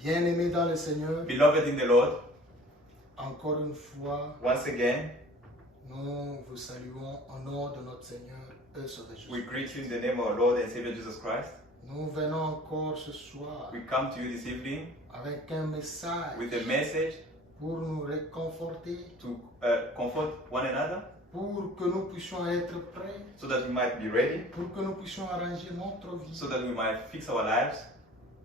Bien-aimés dans le Seigneur, Beloved in the Lord, encore une fois, once again, nous vous saluons au nom de notre Seigneur et Sauveur Jésus. we greet you in the name of our Lord and Savior Jesus Christ. Nous venons encore ce soir We come to you this evening avec un message with a message pour nous réconforter, to comfort one another pour que nous puissions être prêts, so that we might be ready, pour que nous puissions arranger notre vie, so that we might fix our lives,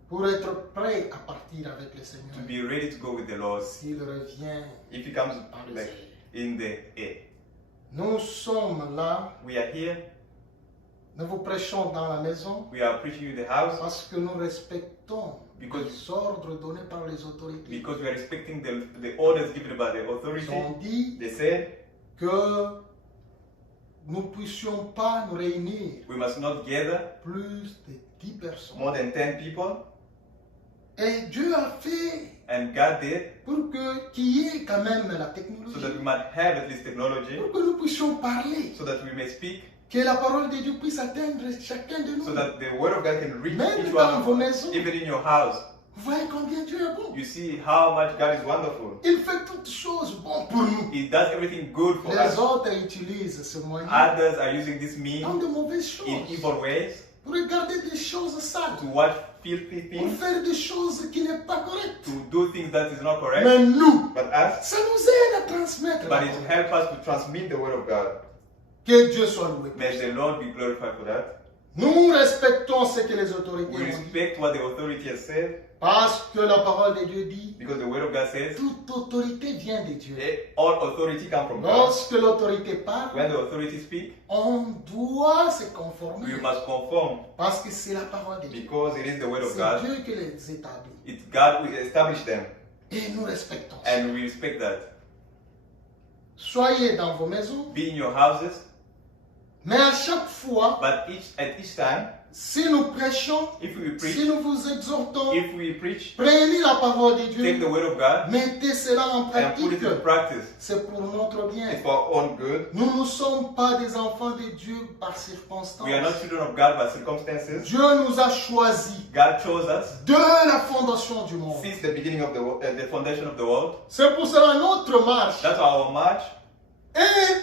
pour être prêts à partir avec le Seigneur to be ready to go with the Lord s'il revient if He comes dans les like airs. in the air. Nous sommes là, We are here, nous vous prêchons dans la maison we are preaching in the house parce que nous respectons Because- les ordres donnés par les autorités. because we are respecting the orders given by the Ils authority. ont dit They said que nous ne puissions pas nous réunir we must not gather plus de 10 personnes. more than 10 people, Et Dieu a fait and God did pour qu'il y ait quand même la so that technologie, we might have at least technology, pour que nous puissions parler, so that we may speak, que la parole de Dieu puisse atteindre chacun de nous. so that the word of God can reach Même each dans one vos of us, maisons. even in your house. Vous voyez combien Dieu est bon. You see how much God is wonderful. Il fait toutes choses bonnes pour nous. He does everything good for Les us. autres utilisent ce moyen Others are using this means dans de mauvaises in choses, evil ways pour regarder des choses sales, to watch filthy pour things, faire des choses qui n'est pas correctes. to do things that is not correct. Mais nous, But us, ça nous aide à transmettre la but it parole. help us to transmit the word of God. Que Dieu soit loué. May the Lord be glorified for that. Nous respectons ce que les autorités We ont dit. respect what the authority has said Parce que la parole de Dieu dit, because the word of God says toute autorité vient de Dieu. all authority comes from God. Lorsque l'autorité parle, When the authority speaks, on doit se conformer. we must conform Parce que c'est la parole de Dieu. because it is the word of C'est God. Dieu qui les établit. It's God who established them, Et nous respectons. and we respect that. Soyez dans vos maisons, Be in your houses, mais à chaque fois, but at each time, si nous prêchons, if we si preach, nous vous exhortons, if we preach, prenez la parole de take Dieu, the word of God mettez cela en and put pratique. it into practice. C'est pour notre bien. It's for our own good. Nous ne sommes pas des enfants de Dieu par circonstance. We are not children of God by circumstances. Dieu nous a choisis God chose us de la fondation du monde. since the beginning of the foundation of the world. C'est pour cela notre marche That's our march. est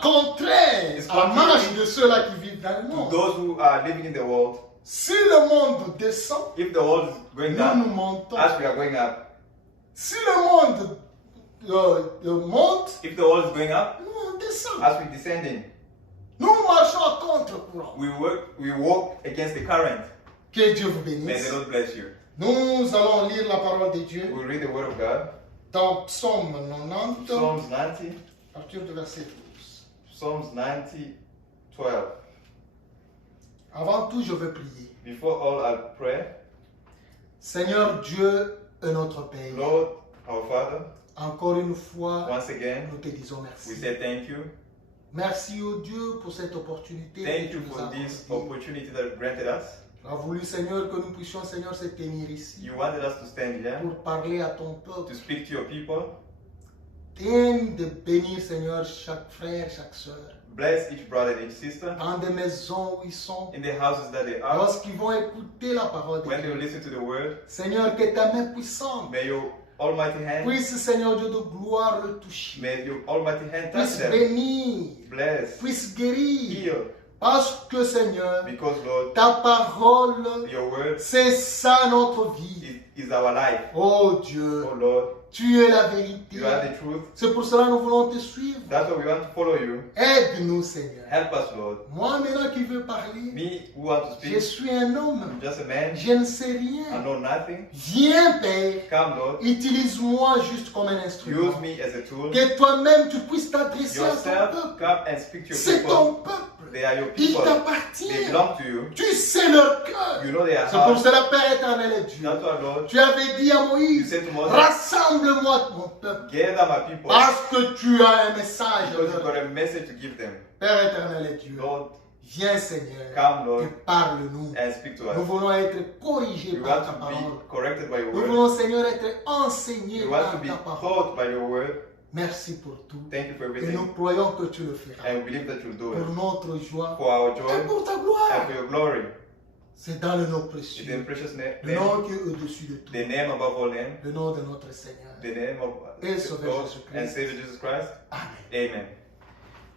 contraire It's à la contrary marche de ceux-là qui vivent dans le To monde. those who are living in the world, Si le monde descend, if the world is going nous down, montons. as we are going up, Si le monde monte, if the world is going up, nous on descend. as we're descending, Nous marchons à contre-courant. we walk against the current. Que Dieu vous May bénisse. the Lord bless you. Nous allons lire la parole de Dieu We read the word of God. dans Psaume 90, Psalms 90, à partir du verset 12. Psalms 90, 12. Avant tout, je veux prier. Before all, I'll pray. Seigneur Dieu et notre Père, Lord, our Father, encore une fois, once again, nous te disons we merci. say thank you. Merci au Dieu pour cette opportunité Thank que you tu nous for as this accordée. opportunity that you granted us. Tu as voulu, Seigneur, que nous puissions, Seigneur, se tenir ici You wanted us to stand here pour parler à ton to peuple. speak to your people. Aime de bénir, Seigneur, chaque frère, chaque sœur. Bless each brother and each sister Dans des maisons où ils sont, in the houses that they are. lorsqu'ils vont écouter la parole de When they Dieu. will listen to the word, Seigneur, que ta main puissante may your almighty hand, puisse, Seigneur Dieu de gloire, le toucher. may your almighty hand touch Puisse them. bénir, Bless, puisse guérir. heal, Parce que, Seigneur, because Lord, ta parole, your word c'est ça notre vie. is our life. Oh Dieu, Oh Lord, tu es la vérité. you are the truth. C'est pour cela que nous voulons te suivre. That's why we want to follow you. Aide-nous, Seigneur. Help us, Lord. Moi, maintenant qui veux parler, Me who want to je speak, suis un homme. I'm just a man. Je ne sais I rien. know nothing. Viens, Père. Come, Lord. Utilise-moi juste comme un instrument. Use me as a tool. Que toi-même, tu puisses t'adresser à ton Yourself, peuple. come and speak to your C'est people. ton peuple. They are your Il people. t'appartient. They belong to you. Tu sais leur cœur. You know their C'est pour heart. cela, Père éternel et Dieu. That's why, Lord, Tu avais dit à you Moïse, said to Moses, rassemble-moi mon peuple. gather my people Parce que tu as un message. à because you've leur- got a message to give them. Père éternel et Dieu, Lord, viens Seigneur come, Lord, et parle-nous. and speak to Nous us. voulons être corrigés We par want ta to parole. be corrected by your Nous word. voulons Seigneur être enseignés We want par to be ta parole. taught by your word. Merci pour tout. Thank you for Et nous everything. croyons que tu le feras. And we believe that you'll do Pour it notre joie for our et joy pour ta and gloire. for your glory. C'est dans le nom It's précieux. in precious Le nom qui est au-dessus de tout. the name above all names, Le nom de notre Seigneur. the name of Et Sauveur God Jésus-Christ. and Savior Jesus Christ. Amen. Amen.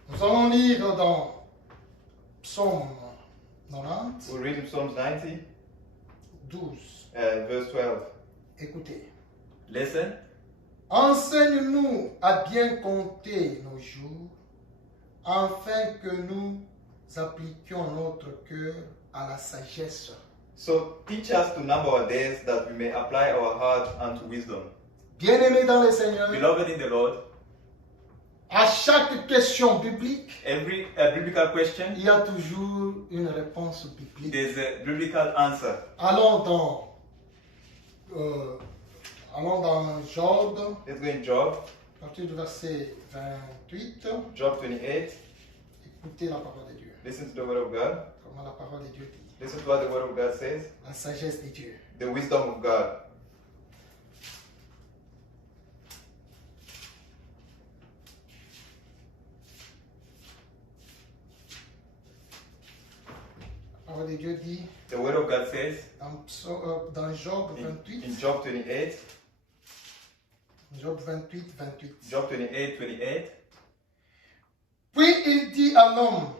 Nous allons lire dans Psaume 90, We'll read in Psalms 90, 12. verse 12. Écoutez. Listen, Enseigne-nous à bien compter nos jours, afin que nous appliquions notre cœur à la sagesse. so teach us to number our days that we may apply our heart unto wisdom. Bien-aimés dans le Seigneur, Beloved in the Lord, à chaque question biblique, every biblical question, il y a toujours une réponse biblique. there's a biblical answer. Allons dans Job, Let's go in Job, à partir du verset 28. Job 28. Écoutez la parole de Dieu. Listen to the word of God. Comment la parole de Dieu dit. Listen to what the word of God says. La sagesse de Dieu. The wisdom of God. La parole de Dieu dit The word of God says dans Job in 28. Job 28, Job 28, 28. Job 28, 28. Puis il dit à l'homme,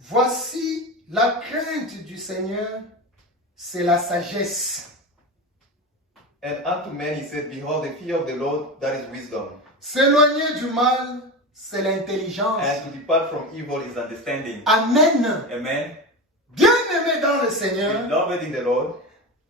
voici la crainte du Seigneur, c'est la sagesse. And unto men he said, behold, the fear of the Lord, that is wisdom. S'éloigner du mal, c'est l'intelligence. And to depart from evil is understanding. Amen. Amen. Bien-aimé dans le Seigneur, Beloved in the Lord,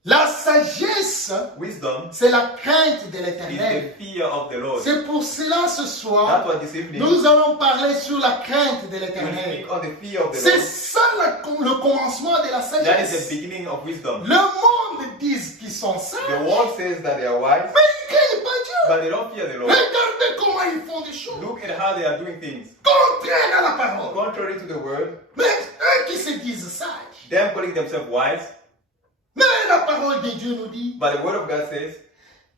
la sagesse, wisdom c'est la crainte de is l'Éternel. the fear of the Lord. C'est pour cela ce That's soir, why this evening nous allons parler sur la crainte de we l'Éternel. speak on the fear of the C'est Lord. ça le commencement de la That is the sagesse. beginning of wisdom. Le monde dit qu'ils sont sages, The world says that they are wise, mais ils ne craignent pas Dieu. but they don't fear the Lord. Regardez comment ils font des choses Look at how they are doing things. contraires à la parole. Contrary to the word, Mais eux qui se disent sages. them calling themselves wise, Mais la parole de Dieu nous dit, but the word of God says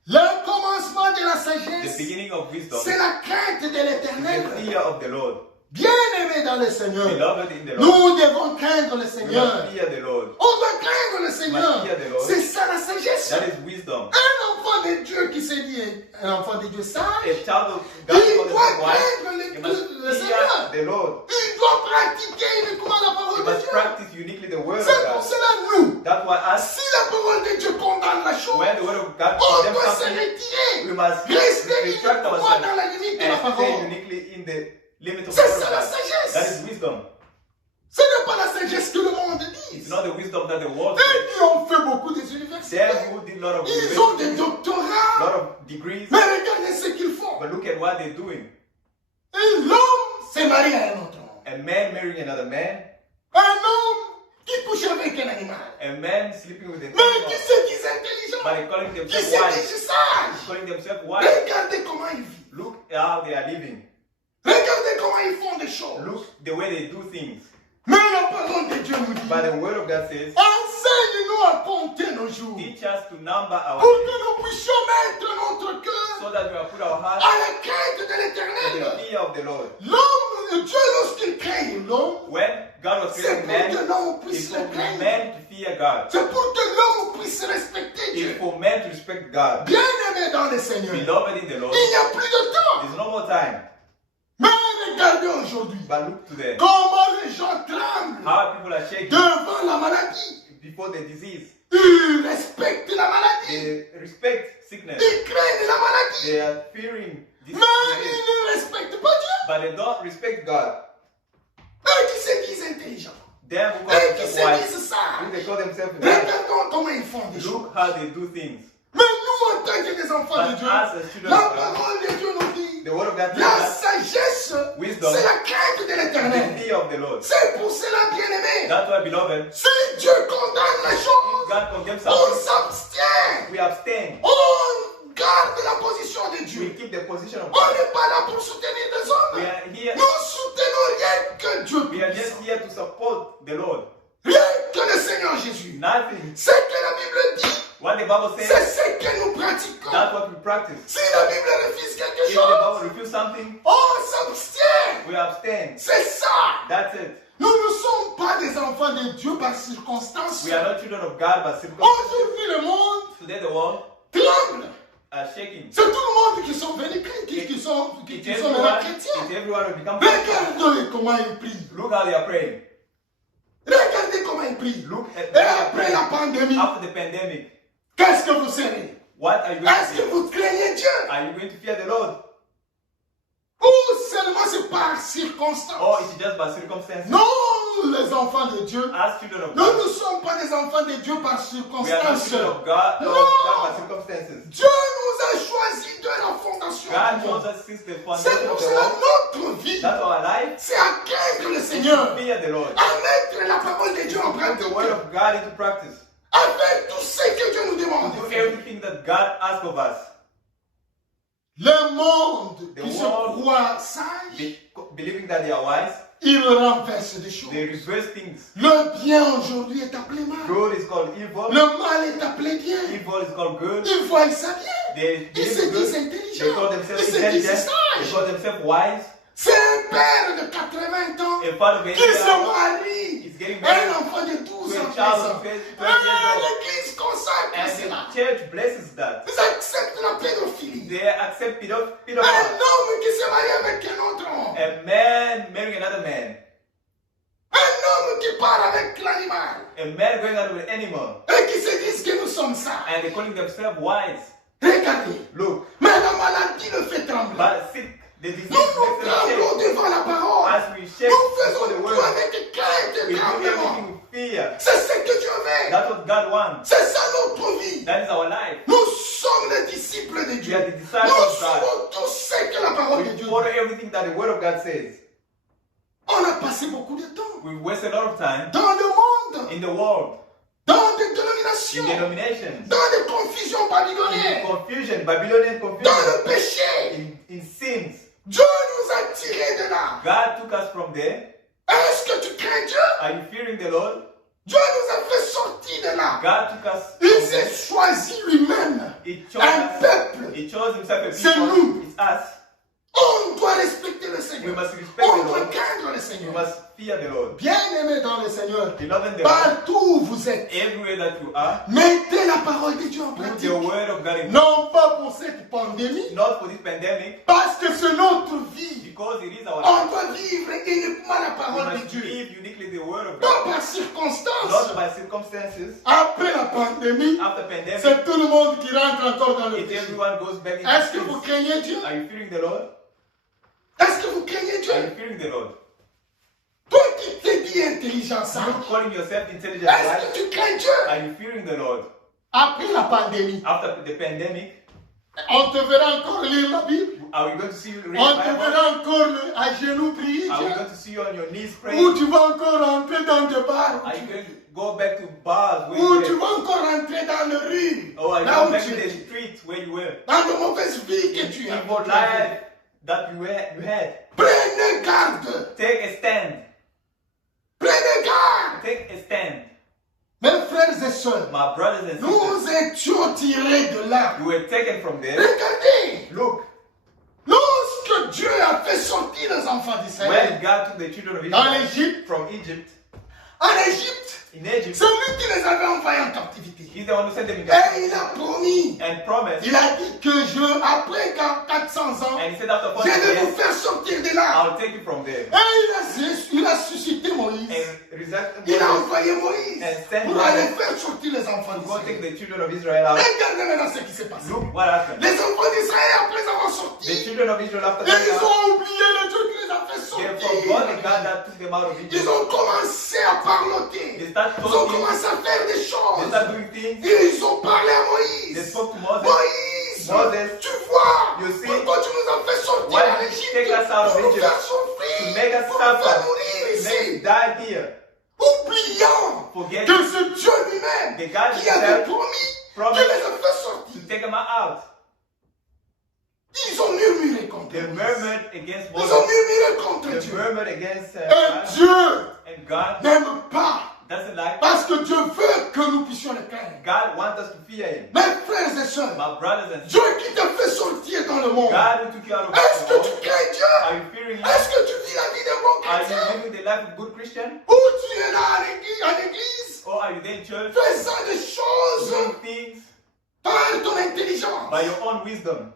le commencement de la the sagesse, beginning of wisdom c'est is la crainte de the l'Éternel. fear of the Lord. Bien-aimés dans le Seigneur, Beloved in the Lord, nous devons craindre le we Seigneur. must fear the Lord. On doit craindre le Seigneur. fear the Lord. C'est ça la sagesse. That is wisdom. Un enfant de Dieu qui se dit un enfant de Dieu A sage, child of God il calls doit himself wise. craindre He le must Seigneur. fear the Lord. Il doit pratiquer uniquement la He parole de must Dieu. practice uniquely the word of C'est pour God. cela nous, That's why us, si la parole de Dieu condamne la chose, when the word of God on condemns doit se something, we retirer. must Rester retract uniquement ourselves dans la limite de la and stay parole. uniquely in the limit of the C'est word ça la of God. That sagesse. is wisdom. Ce n'est pas la sagesse que le monde dit. It's not the wisdom that the world Eux says. qui ont fait beaucoup des universités, Them who did a lot of ils ont des university, doctorats, lot of degrees, mais regardez ce qu'ils font. but look at what they're doing. Et l'homme s'est marié à un autre homme. A man marrying another man, Un homme qui couche avec un animal. a man sleeping with a Mais qui animal, se disent intelligents, but they're calling qui themselves se wise, disent sages. calling themselves wise. Regardez comment ils vivent. Look how they are living. Regardez comment ils font des choses. Look the way they do things. Mais la parole de Dieu nous dit, But the word of God says, enseigne-nous à compter nos jours teach us to number our pour days que nous puissions mettre notre cœur so that we will put our heart à la crainte de in l'Éternel. the fear of the Lord. L'homme, Dieu lorsqu'il crée l'homme, When God was c'est creating pour man, que l'homme it's puisse for le craindre. man to fear God. C'est pour que l'homme puisse respecter It's Dieu. for man to respect God. Bien-aimé dans le Seigneur, il Beloved in the Lord, n'y a plus de temps. there's no more time. Mais regardez aujourd'hui But look today, comment les gens tremblent how people are shaking devant la maladie. before the disease. Ils respectent la maladie. They respect sickness. Ils craignent la maladie. They are fearing this Mais ils disease. ne respectent pas Dieu. But they don't respect God. Eux qui se disent intelligents. Them who call Eux qui themselves se wise, disent who they sages. call themselves wise, Regardons comment ils font des choses. look how they do things. Mais nous, en tant que des enfants de But Dieu, as a children la of God, parole de Dieu nous dit, the word of God la tells us sagesse, wisdom, c'est la crainte de the l'Éternel. fear of the Lord. C'est pour cela, bien-aimé, That's why, beloved, si Dieu condamne la chose, God condemns on something, s'abstient. we abstain. On garde la position de We Dieu. keep the position of On God. n'est pas là pour soutenir des We hommes. are here, Nous soutenons rien que Dieu we are just puissant. here to support the Lord. Rien que le Seigneur Jésus. Nothing. Ce que la Bible dit, What the Bible c'est says, ce que nous pratiquons. that's what we practice. Si la Bible refuse quelque If the chose, Bible refuses something, on s'abstient. we abstain. C'est ça. That's it. Nous ne sommes pas pas des enfants de Dieu par circonstance. We are not children of God, but circumstances. Aujourd'hui, le monde Today the world tremble. are shaking. C'est tout le monde qui sont venus, qui sont maintenant chrétiens. Everyone will become Christian. Regardez comment ils prient. Look how they are praying. Regardez comment ils prient. Look at Et they are après la praying. pandémie, After the pandemic, qu'est-ce que vous serez? what are you going Est-ce to que do? vous craignez Dieu? Are you going to fear the Lord? Ou seulement c'est par Or circonstance? is it just by circumstances? Non, les enfants de Dieu. As children of Nous God, ne sommes pas des enfants de Dieu par we are not circonstance. children of God, No. by circumstances. Dieu nous a choisis de la fondation. God du knows monde. us since the C'est foundation pour of the cela world. notre vie, That's our life. c'est à craindre le To Seigneur, fear the Lord. à mettre la parole de Dieu en Put the pratique, word of God into practice. à faire tout ce que Dieu nous demande. Do everything that God asks of us. Le monde The qui se world- croit sage, Believing that they are wise, il renverse des choses. they reverse things. Le bien aujourd'hui est appelé mal. Good is called evil. Le mal est appelé bien. Evil is called good. Ils voient ça bien. They Ils se believe disent good. intelligents. They call Ils themselves se disent intelligent. They sages. call themselves wise. C'est un père de 80 ans A father of qui se 80 marie. is getting Un married enfant de 12 to ans. a child 13 ans. of 20 years Ah, old. l'église consacre And cela. the church blesses that. Ils acceptent la pédophilie. They accept Un pedophiles. homme qui se marie avec un autre homme. A man marrying another man. Un homme qui part avec l'animal. A man going out with an animal. Et qui se disent que nous sommes ça. And they're calling themselves wise. Regardez. Look, Mais la maladie le fait trembler. but sick, the disease Nous nous makes them tremblons shake. devant la parole. As we shake Nous before faisons the tout word, avec crainte we et do tremblement. everything with fear. C'est ce que Dieu veut. That's what God wants. C'est ça notre vie. That is our life. Nous sommes les disciples de We Dieu. are the disciples Nous of God. suivons tout ce que la parole de We Dieu follow dit. everything that the word of God says. On a passé beaucoup de temps We waste a lot of time dans le monde, in the world, dans des in dénominations, denominations, dans des confusions in babyloniennes, confusion, Babylonian dans confusion, le péché. in sins. Dieu nous a tirés de là. God took us from there. Est-ce que tu crains Dieu? Are you fearing the Lord? Dieu nous a fait sortir de là. God took us Il from s'est there. choisi lui-même He chose un us. peuple. He chose himself a C'est people. nous. It's us. On doit respecter le We Seigneur. must respect On the doit Lord. craindre le We Seigneur. must fear the Lord. Bien-aimés dans le Seigneur, Beloved in the Lord, partout où vous êtes, everywhere that you are, mettez la parole de Dieu en put pratique. your word of God in Non pas pour cette pandémie, not for this pandemic, parce que c'est notre vie. because it is our On life. doit vivre uniquement la We parole de must Dieu. live uniquely the word of Pas God, par circonstance. not by circumstances. Après la pandémie, After pandemic, c'est tout le monde qui rentre encore dans le if péché. everyone goes back into Est-ce que vous sins, craignez Dieu? are you fearing the Lord? Est-ce que vous craignez Dieu? Are you fearing the Lord? Toi qui t'es dit intelligent, ça. You calling yourself intelligent, Est-ce right? que tu crains Dieu? Are you fearing the Lord? Après la pandémie, After the pandemic, on te verra encore lire la Bible. are we going to see you read On the te Bible? verra encore à genoux prier. Are we Dieu. going to see you on your knees Ou praying? tu vas encore rentrer dans des bars. Are you going to go back to bars where Ou you tu were? vas encore rentrer dans le rue. Or are you Là going où back tu to the es. streets where you were? Dans de mauvaises vies que In tu as. evil life that you had. Prenez garde. Take a stand. Prenez garde. Take a stand. Mes frères et sœurs, My brothers and sisters, nous étions tirés de là. you were taken from there. Regardez. Look, Lorsque Dieu a fait sortir les enfants when d'Israël God took the children of dans Israel l'Égypte, from Egypt, en Égypte, in Egypt, c'est lui qui les avait envoyés en captivité. he's the one who sent them in Et captivity il a promis, and promised. il a dit que après 400 ans, And he said after je 40 vais vous years, faire sortir de là. I'll take you from there. Et il a suscité Moïse. And Il a envoyé Moïse And send pour Moses. aller faire sortir les enfants go take d'Israël. the children of Israel out. Regardez maintenant ce qui s'est passé. Look what happened. Les enfants d'Israël, après avoir The sorti, children of Israel after that, ils ont oublié le Dieu qui les a fait they forgot the God sortir. that took them out of Egypt. Ils ont commencé à parloter. They start Ils ont talking, commencé à faire des they choses. start doing things. Ils ont parlé à They Moïse. spoke to Moses. Moïse, Moses, tu vois, you see, pourquoi tu nous as fait sortir why à did you l'Égypte take us out of pour nous Egypt? faire souffrir, To make us pour nous faire suffer, mourir to make us ici, die here. oubliant Forget que ce Dieu lui-même the God qui avait himself promis promised qu'il les a fait to sortir. take them out. Ils ont murmuré contre They Moïse. murmured against Ils ont Moses. murmuré contre They Dieu. murmured against Et God. Dieu And God n'aime pas doesn't like. Parce que Dieu veut que nous puissions le craindre. God wants us to fear Him. Mes frères et sœurs, My brothers and Dieu sisters, qui t'a fait sortir dans le monde. God who took you out of Est-ce the que tu world, crains Dieu? are you fearing Him? Est-ce que tu vis la vie d'un bon Are you chrétien? living the life of a good Christian? Ou tu es là à l'église, Or are you there in church faisant des choses doing things par ton intelligence? by your own wisdom?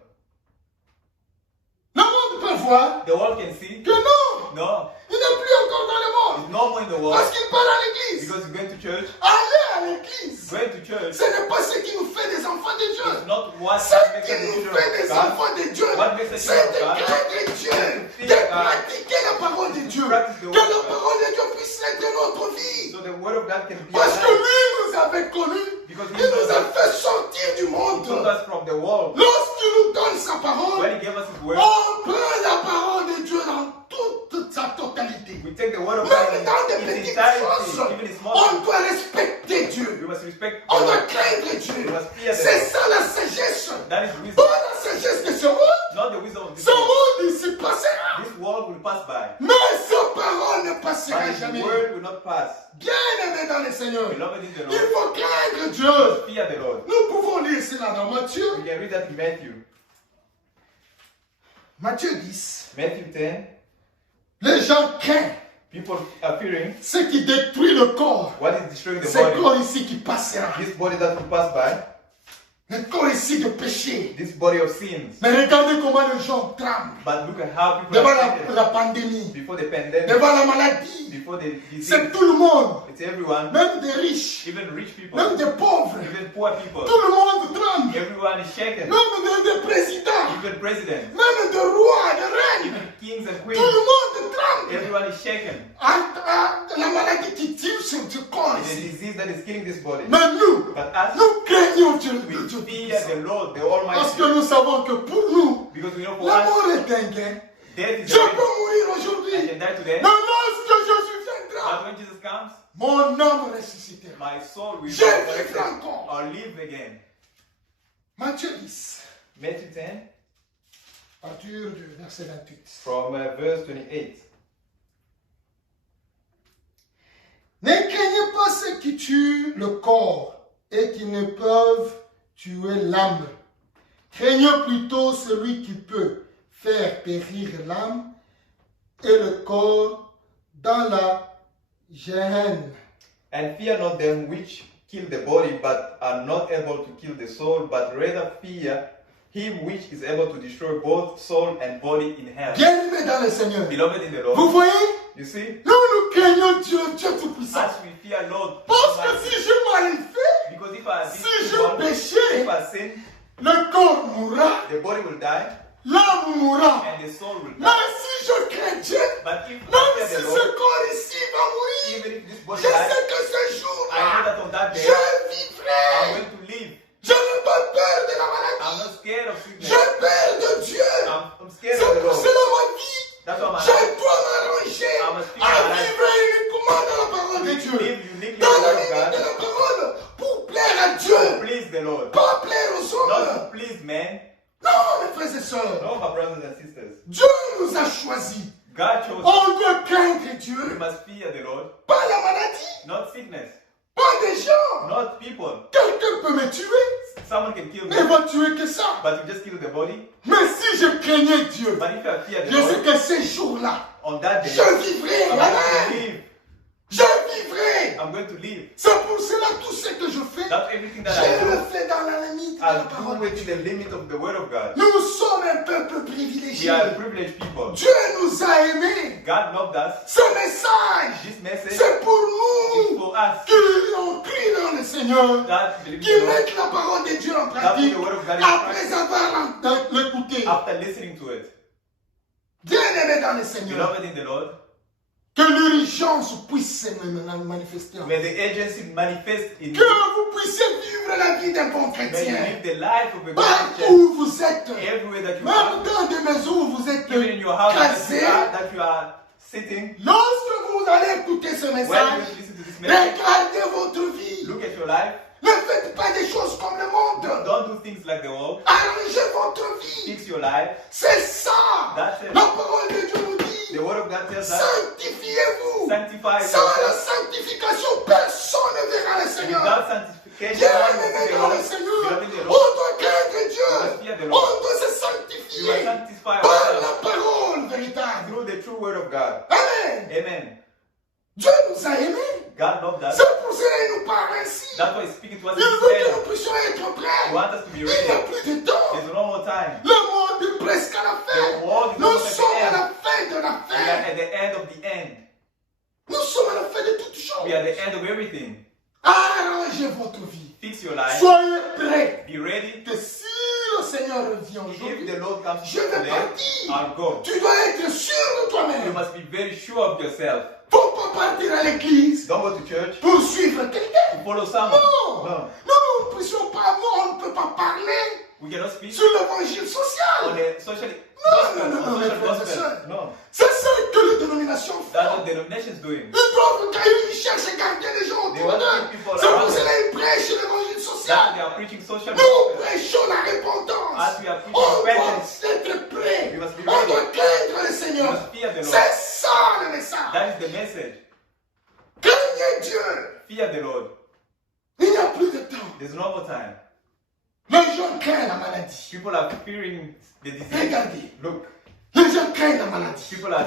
Le monde peut voir The world can see. que non, No, il n'est plus encore dans le monde. it's no more in the world Parce qu'il part à l'église. because you're going to church. Aller à l'église, Going to church ce n'est pas ce qui nous fait des enfants de Dieu. is not what Ce makes qui us the nous children fait of des God. enfants de Dieu, What makes us c'est de children of God? craindre Dieu, de pratiquer la parole de Dieu. Que la parole de Dieu puisse être notre vie. So the word of God can be Parce que alive. lui nous avait connus, Because il nous a fait sortir du He monde. took us from the world. Lorsqu'il nous donne sa parole, When He gave us His word, on prend la parole de Dieu dans toute sa totalité. we take the word of God Même dans des in petites entirety, choses, even in small on things. doit respecter We Dieu. must respect On the doit Lord. craindre We Dieu. must fear the C'est Lord. ça la sagesse. That is Pas wisdom, la sagesse de ce monde. not the wisdom of this Ce world. monde ici passera. This world will pass by, Mais sa parole ne passera but His jamais. word will not pass. Bien aimé dans le Seigneur, Beloved in the il Lord, faut craindre Dieu. fear the Lord. Nous pouvons lire cela dans Matthieu. We can read that in Matthew. Matthieu 10. Matthew 10, Les gens craignent people are fearing ce qui détruit le corps. what is destroying the Ce body. corps ici qui passera. This body that will pass by, Le corps ici de péché. this body of sins. Mais regardez comment les gens tremblent But look at how people devant are la affected pandémie, before the pandemic, devant la maladie. before the disease. C'est tout le monde, It's everyone, même des riches, even rich people, même des pauvres. even poor people. Tout le monde tremble. Everyone is shaken, Même des présidents, even presidents, même des rois, des reines. even kings and Tout queens. le monde tremble. Everyone is shaken. La maladie qui tire sur du corps It's a ici. disease that is killing this body. Mais nous, But us, nous craignons Dieu. we Dieu fear the puissant. Lord, the Parce que Almighty, nous savons que pour nous, because we know for la us, mort est un gain. death is Je a peux gift. mourir I aujourd'hui. can die today, Mais lorsque Jésus viendra, but when Jesus comes, mon âme ressuscitera. my soul will be Je resurrected vivrai encore. or live again. Matthieu 10, Matthew 10, à partir du verset 28. from verse 28. Ne craignez pas ceux qui tuent le corps et qui ne peuvent tuer l'âme. Craignez plutôt celui qui peut faire périr l'âme et le corps dans la géhenne. And fear not them which kill the body, but are not able to kill the soul, but rather fear him which is able to destroy both soul and body in hell. Bien-aimés dans le Seigneur. Beloved in the Vous Lord, voyez, you see, nous craignons Dieu, Dieu Tout-Puissant. as we fear Lord, Parce que si je mal fait, because if I si sin, je péché, if I sin, le corps mourra, the body will die l'âme mourra. and the soul will Mais die. si je crains Dieu, But if même I si fear the ce Lord, corps ici va mourir, even if this body je dies, sais que ce I know jour-là, that on that day je I'm vivrai. going to live. Je n'ai pas peur de la I'm maladie. not scared of sickness. J'ai peur de Dieu. I'm scared C'est of the pour Lord. cela ma vie. That's why my Je life dois m'arranger I must feel à my life. vivre uniquement dans la parole de Dieu. live uniquely in Dans the la word of limite de God la parole pour plaire à to Dieu. please the Lord. Pas plaire aux Not hommes. to please men. Non, mes frères et sœurs. No, my brothers and sisters. Dieu nous a choisis. God chose us. On doit craindre We Dieu. must fear the Lord. Pas la maladie. Not sickness. Pas des gens. Not people. Quelqu'un peut me tuer. Someone can kill me, Mais il va tuer que ça. but you just kill the body. Mais si je craignais Dieu, But if I fear the je sais Lord, que ces jours-là, on that day, je vivrai I'm la going to même. live. Je vivrai. I'm going to live. C'est pour cela tout ce que je fais, That's everything that je I le do. fais dans la limite de la I'll parole do de it Dieu. in the limit of the word of God. Nous sommes un peuple We privilégié. are privileged people. Dieu nous a aimés. God loved us. Ce message, This message c'est pour is nous for us qui ont cru dans le Seigneur, that believe qui in the Lord mettent la parole de Dieu en that put pratique the word of God in après practice avoir l'écouté. after listening to it. Bien-aimés dans le Seigneur, Beloved in the Lord, que l'urgence puisse se manifester. may the agency manifest in Que you. vous puissiez vivre la vie d'un bon May you chrétien. live the life of a good Partout Christian où vous êtes, everywhere that you même are, dans des maisons où vous êtes even in your house cassés, that you are sitting. lorsque vous allez écouter ce When message, you listen to this message, regardez votre vie. look at your life. Ne faites pas des choses comme le monde. Don't do things like the world. Arrangez votre vie. Fix your life. C'est ça. That's it. La parole de Dieu nous dit, The word of God tells us, sanctifiez-vous sanctify Sans la yourself. sanctification, personne ne verra le Seigneur. Without sanctification, Bien-aimé dans le you Seigneur, don't need the on Lord. doit craindre Dieu. On doit se You must sanctifier sanctify par yourself la parole véritable. through the true word of God. Amen. Amen. Dieu nous a aimés. God loved us. C'est pour cela qu'il nous parle ainsi. That's why He's speaking to us Il veut que instead. nous puissions être He prêts. wants us to be Il n'y a ready. plus de temps. There's no more time. Le monde est presque à la fin. The world is Nous almost at sommes the à end. la fin de la We are fin. at the end of the end. Nous sommes à la fin de toutes choses. We are at the end of everything. Arrangez votre vie. Fix your life. Soyez prêts. Be ready. Que si le Seigneur revient If aujourd'hui, the Lord comes je vais today, partir. I'll go. Tu dois être sûr de You toi-même. must be very sure of yourself. Faut pas partir à l'église Don't go to church pour suivre quelqu'un. to follow someone. Non. No. Nous ne puissions pas, on ne peut pas parler We cannot speak sur l'évangile on social. the social No, no, gospel. no, On mes social frères et gospel. sœurs. No. C'est ça que les dénominations That's font. what denomination's doing. Ils doivent, quand ils cherchent à garder les gens They autour want to d'eux, keep people c'est pour around cela them. qu'ils prêchent l'évangile That's why social. they are preaching social Nous gospel. prêchons la repentance. As we are On preaching doit repentance, être prêt. we must be On ready. doit craindre le We Seigneur. must fear the Lord. C'est ça le message. That is the message. Craignez Dieu. Fear the Lord. Il n'y a plus de temps. There's no more time. Les gens craignent la maladie. People are fearing the disease. Regardez. Look, Les gens craignent la maladie. people are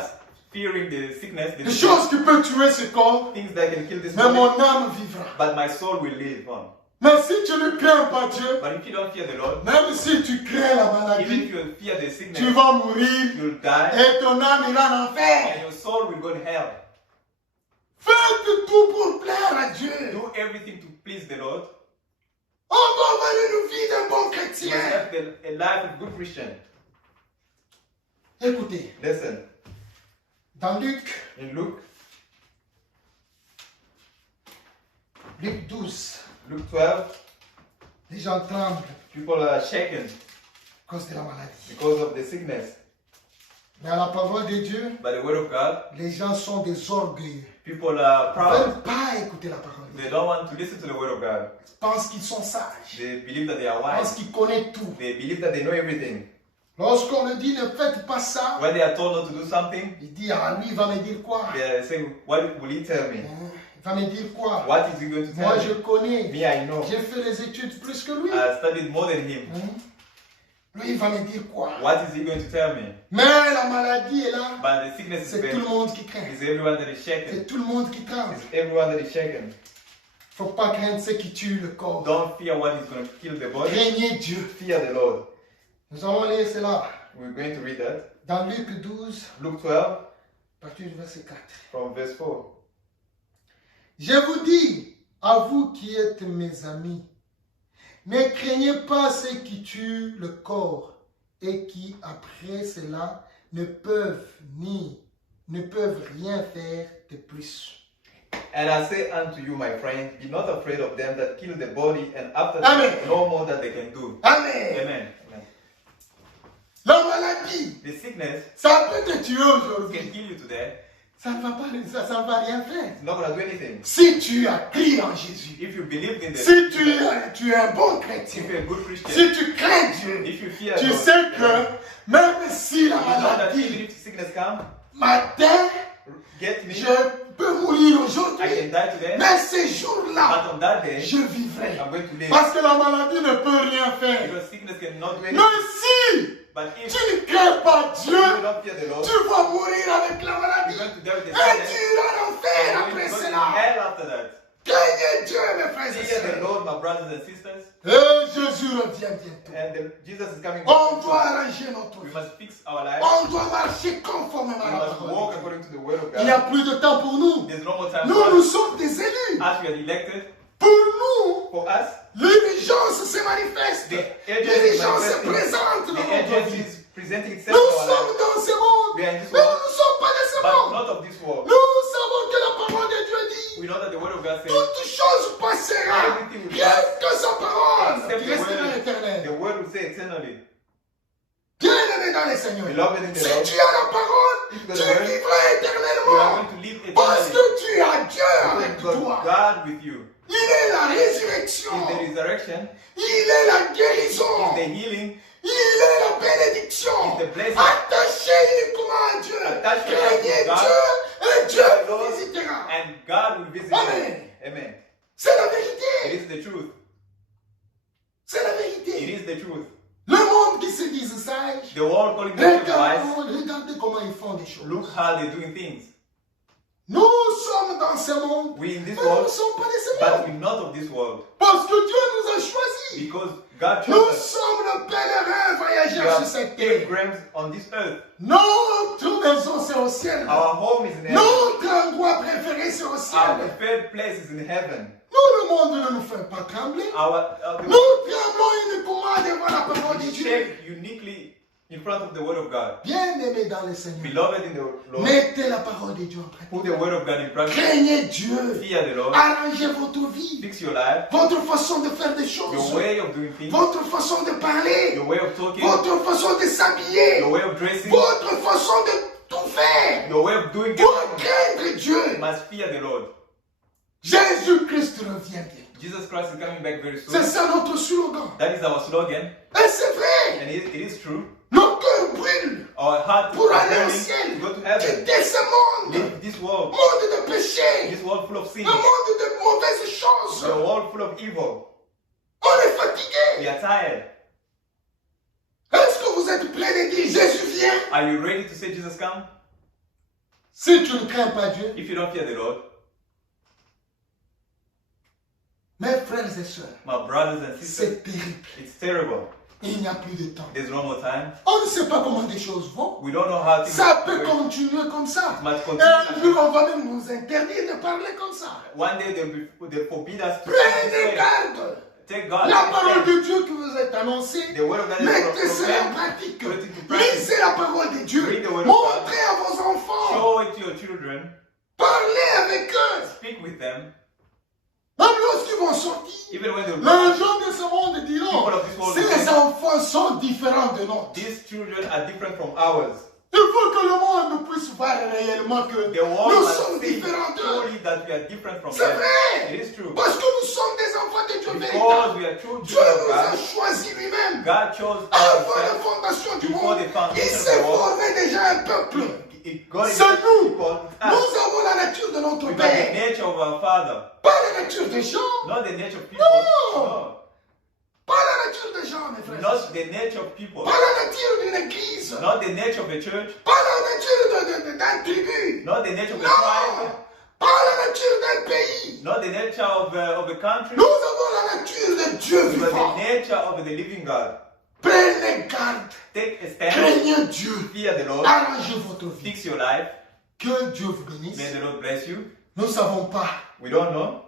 fearing the sickness, the Des disease, choses qui peuvent tuer ce corps, things that can kill this mais body, mon âme vivra. but my soul will live on. Mais si tu ne crains pas Dieu, But if you don't fear the Lord, même si tu crains la even maladie, if you fear the tu sickness, vas mourir you'll die, et ton âme ira en and enfer. your soul will go to hell. Faites tout pour plaire à Dieu. Do everything to please the Lord. On doit avoir une vie d'un bon You must chrétien. have a life of good Christian. Écoutez, Listen, dans Luc in Luke 12, Luke 12, les gens tremblent people are shaken à cause de la maladie. because of the sickness. Dans la parole de Dieu, By the word of God, les gens sont des orgueilleux. people are Ils ne proud. veulent pas écouter la parole de They Dieu. don't want to listen to the word of God. Ils pensent qu'ils sont sages. They believe that they are Ils pensent wise. qu'ils connaissent tout. They believe that they know everything. Lorsqu'on leur dit ne faites pas ça, When they are told not to do something, il dit ah lui il va me dire quoi? they say, what will he tell me? Il va me dire quoi? What is he going to Moi tell je me? connais. Me, I know. J'ai fait les études plus que lui. I studied more than him. Lui il va me dire quoi? What is he going to tell me? Mais la maladie est là. But the sickness is C'est there. tout le monde qui craint. It's everyone that is shaken. C'est tout le monde qui tremble. It's everyone that is shaken. Faut pas craindre ce qui tue le corps. Don't fear what is going to kill the body. Craignez Dieu. Fear the Lord. Nous allons lire cela We're going to read that. dans Luc 12, Luke 12, à partir du verset 4. from verse 4. Je vous dis, à vous qui êtes mes amis, ne craignez pas ceux qui tuent le corps et qui, après cela, ne peuvent rien faire de plus. And I say unto you, my friends, be not afraid of them that kill the body, and after Amen. that, no more that they can do. Amen. Amen. Amen. La maladie, The sickness ça peut te tuer can aujourd'hui. kill you today. Ça ne va rien faire. It's not going to do anything. Si tu as crié en Jésus, If you believe in the si tu es un bon chrétien, if you're a good Christian, si tu crains Dieu, if you fear tu God, sais que même si la you know that even maladie if sickness comes, matin, get me, je peux mourir I can aujourd'hui, die today, mais ces jours-là, but on that day, je vivrai. I'm going to live. Parce que la maladie ne peut rien faire. Because sickness cannot do Mais anything. si But if tu ne crains pas you Dieu, don't fear the Lord, tu vas mourir avec la you're maladie. going to die with the Et sickness. tu iras en enfer You're après going to go to cela. hell after that. Craignez Dieu, mes frères et Fear the sœurs. Lord, my brothers and sisters. Et Jésus revient bientôt. And Jesus is coming On back. doit arranger notre We vie. must fix our lives. On doit marcher conformément We à la must parole. walk according to the word of Il n'y a God. plus de temps pour nous. There's no more time Nous, for nous us. sommes des élus. As we are elected, Pour nous, for us, l'urgence se manifeste. the urgency is L'urgence se manifesting. présente The dans notre urgency vie. is presenting Nous itself in our sommes lives. dans ce monde, We are in this mais nous world, ne sommes pas de ce but monde. not of this world. Nous savons que la parole de Dieu dit We know that the word of God says, toute chose passera, Everything will rien pass. que sa parole except qui the restera word, éternelle. the word will say eternally. Bien-aimé dans les Seigneurs, Beloved in the si Lord, tu as la parole, if tu you got the word, vivras you are éternellement. going to live Parce eternally. que tu as Dieu avec Because toi. God with you. Il est la résurrection. In the resurrection, Il est la guérison. in the healing, Il est la bénédiction. in the blessing. Attaché uniquement à Dieu. Attach yourself Craignez to God. Dieu et Dieu Lord, visitera God will visit Amen. you. Amen. C'est la It vérité. is the truth. C'est la It vérité. is the truth. Le monde qui se dit sage, The world calling themselves wise, regardez comment ils font des choses. look how they're doing things. Nous sommes dans ce monde, We in mais this nous ne world, sommes pas de ce but monde. we're not of this world. Parce que Dieu nous a choisis. Because God Nous chose us. sommes le pèlerin We voyageur are sur cette terre. pilgrims on this earth. Notre maison, c'est au ciel. Our home is in heaven. Notre endroit préféré, c'est au Our ciel. preferred place is in heaven. Nous, le monde ne nous fait pas trembler. The Nous tremblons uniquement devant la parole de we Dieu. shake uniquely in front of the word of God. Bien-aimés dans le Seigneur, Beloved in the Lord, mettez la parole de Dieu en pratique. put the word of God in practice. Craignez Dieu. Fear the Lord. Arrangez votre vie, Fix your life. votre façon de faire des Your choses, way of doing things. votre façon de parler, Your way of talking. votre façon de s'habiller, Your way of dressing. votre façon de tout faire. Your way of doing Pour everything. craindre You Dieu. must fear the Lord. Jésus-Christ revient bientôt. Jesus Christ is coming back very C'est soon. ça notre slogan. That is our slogan. Et c'est vrai. And it is true. Nos cœurs brûlent Our heart is pour aller au burning ciel. to go to heaven. Quitter ce monde. Leave this world. Monde de péché. This world full of sin. Un monde de mauvaises choses. A world full of evil. On est We fatigué. are tired. Est-ce que vous êtes prêts de dire Jésus vient? Are you ready to say Jesus come? Si tu ne crains pas Dieu, If you don't fear the Lord, mes frères et sœurs, my brothers and sisters, c'est terrible. it's terrible. Il n'y a plus de temps. There's no more time. On ne sait pas comment des choses vont. We don't know how things Ça peut work. continuer comme ça. It must Et continue un like jour, this. on va même nous interdire de parler comme ça. One day they'll forbid us to Prenez say, garde. take God. La take parole faith. de Dieu qui vous est annoncée, The word of God is mettez cela en proclaimed. pratique. Put it into practice. Lisez la parole de Dieu. Read the word of Montrez à vos enfants. Show it to your children. Parlez avec eux. Speak with them. Même lorsqu'ils vont sortir, Even when they les gens de ce monde diront, People of this world ces say, enfants sont différents de nous. these children are different from ours. Il faut que le monde puisse voir réellement que The world nous must sommes see différents d'eux. truly that we are different from C'est them. vrai. It is true. Parce que nous sommes des enfants de Dieu Because véritable. we are true Dieu children of nous a God, choisis lui-même. God chose us Avant la himself. fondation du Before monde, the foundation il of s'est the world. formé déjà un peuple. God is C'est nous. people, Nous us. avons la nature de notre We got the Père. nature of our Father, Pas la nature des gens. not the nature of people. No. Pas la nature des gens, mes frères. Not the nature of people. Pas la nature d'une église. Not the nature of a church. Pas la nature d'un tribu. Not the nature of a Non. tribe. Pas la nature d'un pays. Not the nature of a country. Nous avons la nature de Dieu But vivant. the nature of the living God. Prenez garde. Take a stand. Craignez Dieu. Fear the Lord. Arrangez votre vie. Fix your life. Que Dieu vous bénisse. May the Lord bless you. Nous ne savons pas We don't know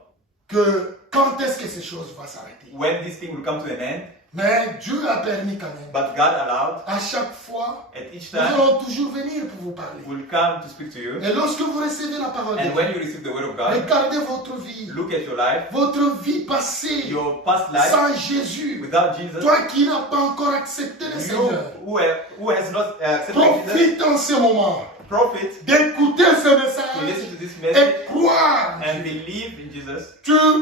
que quand est-ce que ces choses vont s'arrêter. when this thing will come to an end, Mais Dieu a permis quand même. but God allowed. À chaque fois, At each nous time, allons toujours venir pour vous parler. will come to speak to you. Et lorsque vous recevez la parole de And Dieu, when you receive the word of God, regardez votre vie, look at your life, votre vie passée your past life sans Jésus. without Jesus. Toi qui n'as pas encore accepté le You Seigneur, who has not accepted Jesus, profite en ce moment profit d'écouter ce to message listen to this message et croire and believe in Jesus.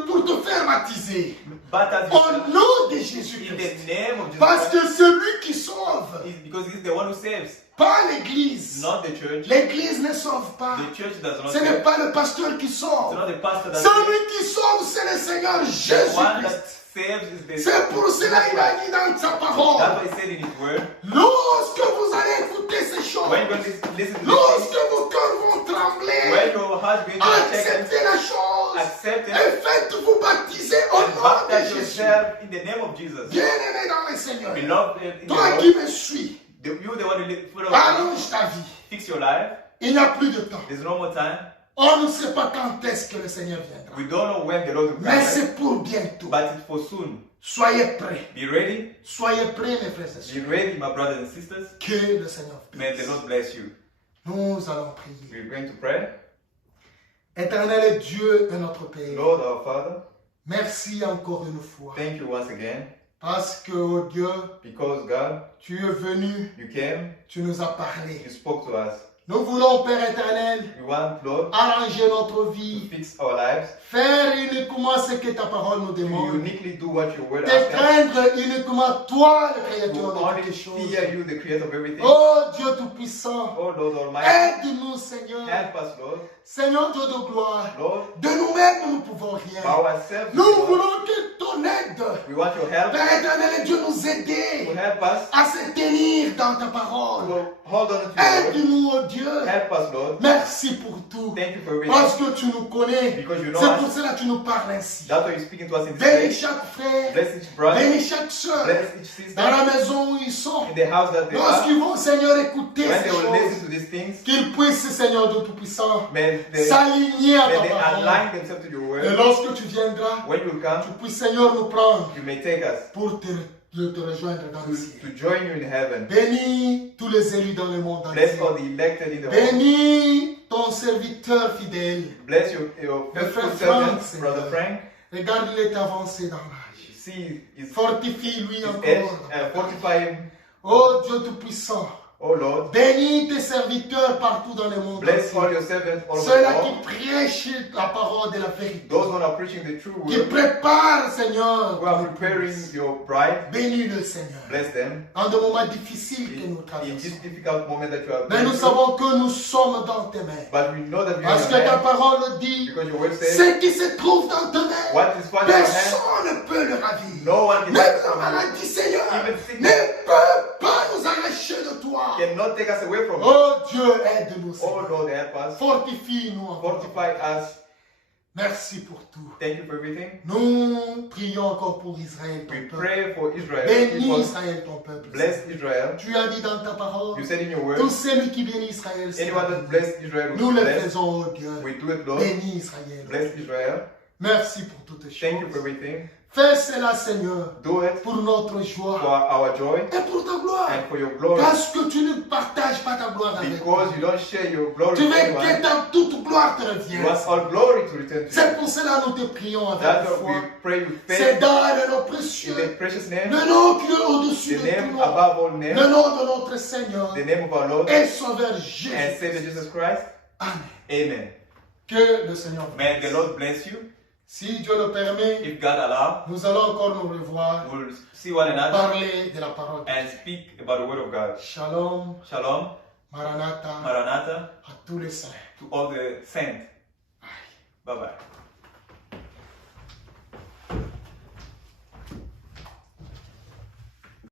pour te faire baptiser Baptize au yourself nom de in Jésus-Christ. the name of Jesus Parce Christ. que celui qui sauve, Is because He's the one who saves, pas l'Église. not the church. L'Église ne sauve pas. The church does not Ce n'est save. pas le pasteur qui It's sauve. not the pastor that Celui saves. qui sauve, c'est le Seigneur The one Jésus-Christ. that saves is the C'est pour cela qu'il a dit dans sa That's parole. what He said in His word. Lorsque vous allez écouter ces choses, When you listen to this, lorsque vos cœurs vont when trembler, your heart begins to check, acceptez la chose accept et it faites-vous baptiser au and nom de baptize Jésus. yourself in the name of Jesus. Bien-aimé dans le Seigneur, Beloved in the toi Lord, qui me suis, you the one who live full of allonge ta vie. fix your life. Il n'y a plus de temps. There's no more time. On ne sait pas quand est-ce que le Seigneur viendra. We don't know when the Lord will come Mais back, c'est pour bientôt. but it's for soon. Soyez prêts. Be ready. Soyez prêts, mes frères et sœurs. Be ready, my brothers and sisters. Que le Seigneur May the bénisse. Lord bless you. Nous allons prier. We're going to pray. Éternel Dieu et notre Père, Lord our Father, merci encore une fois. thank you once again Parce que, oh Dieu, because God, tu es venu, you came, tu nous as parlé. you spoke to us. Nous voulons, Père éternel, We want, Lord, arranger notre to vie, fix our lives, faire uniquement ce que ta parole nous to demande, uniquely do what your word te asks us, craindre uniquement toi, le to Créateur de only toutes choses. fear you, the creator of everything. Oh Dieu Tout-Puissant, Oh Lord Almighty, aide-nous, Seigneur. help us, Lord. Seigneur Dieu de gloire, Lord, de nous-mêmes, nous ne pouvons by rien. ourselves, Nous Lord, voulons que ton aide, we want your help Père éternel, Dieu nous to aider help us à se tenir dans ta parole. to hold on to your word. Aide-nous, oh Dieu. Help us, Lord. Merci pour tout. Thank you for everything. Parce que tu nous connais. Because you know C'est pour us. cela que tu nous parles ainsi. That's why you're speaking to us in this Bénis way. chaque frère. Bless each brother. Bénis chaque soeur. Bless each sister. Dans la maison où ils sont. In the house that they are. Lorsqu'ils vont, Seigneur, écouter When ces they will choses. listen to these things, Qu'ils puissent, Seigneur Dieu Tout-Puissant, may they s'aligner à ta align parole. themselves to your Et word. lorsque tu viendras, When you will come, tu puisses, Seigneur, nous prendre you may take us pour te rejoindre dans le ciel. to join you in heaven. Bénis tous les élus dans le monde Bless entier. all the elected in the world. Bénis ton serviteur fidèle. Bless your faithful frère servant, Frank, Seigneur. Brother Frank. Regarde-il est avancé dans l'âge. See his Fortifie-lui age, encore. fortify him. Oh Dieu Tout-Puissant, Oh Lord, bénis tes serviteurs partout dans le monde bless all entier. your servants all over Ceux-là the qui world. prêchent la parole de la vérité. Those who are preaching the true Qui word, préparent, Seigneur. who are ton preparing épouse. your bride, Bénis-le, Seigneur. bless them. En des moments difficiles que nous In traversons. this difficult moment that you are Mais going nous through, savons que nous sommes dans tes mains. but we know that we Parce are que in your ta hands, parole dit, because your word says, ce qui se trouve dans tes mains, what is found in your hands, personne ne peut le ravir. no one can Même take la from you. maladie, Seigneur, Even ne sickness peut pas nous arracher de toi. cannot take us away from you. Oh Dieu, aide-nous, Oh Seigneur. Lord, help us. Fortifie-nous encore. Fortify us. Merci pour tout. Thank you for everything. Nous prions encore pour Israël, We ton peuple. pray for Israel. Bénis People, Israël, ton peuple. bless Israel. Tu as dit dans ta parole, You said in your tout word, celui qui bénit Israël, c'est anyone that bless Israel nous will be le blessed. faisons, oh Dieu. We do it, Lord. Bénis Israël. Bless Israel. Merci pour toutes choses. Thank you for everything. Fais cela, Seigneur, Do it pour notre for joie our joy et pour ta gloire. and for your glory. Parce que tu ne partages pas ta gloire avec Because nous. you don't share your glory Tu with veux anyone. que ta toute gloire te You revienne. want all glory to return to you. C'est pour cela que nous te prions avec That's why foi. we pray with C'est faith dans le nom in précieux, the precious name, le nom qui est au-dessus the de tout name nom, above all le names, nom de notre Seigneur the name of our Lord et Sauveur and Jésus. Savior Jesus Christ. Amen. Amen. Que le Seigneur vous May the bénisse. Lord bless you. Si Dieu le permet, If God allow, nous allons encore nous revoir, we'll see one another parler de la parole de and Dieu. speak about the word of God. Shalom, Shalom, Maranatha, Maranatha, à tous les saints. to all the saints. Bye bye.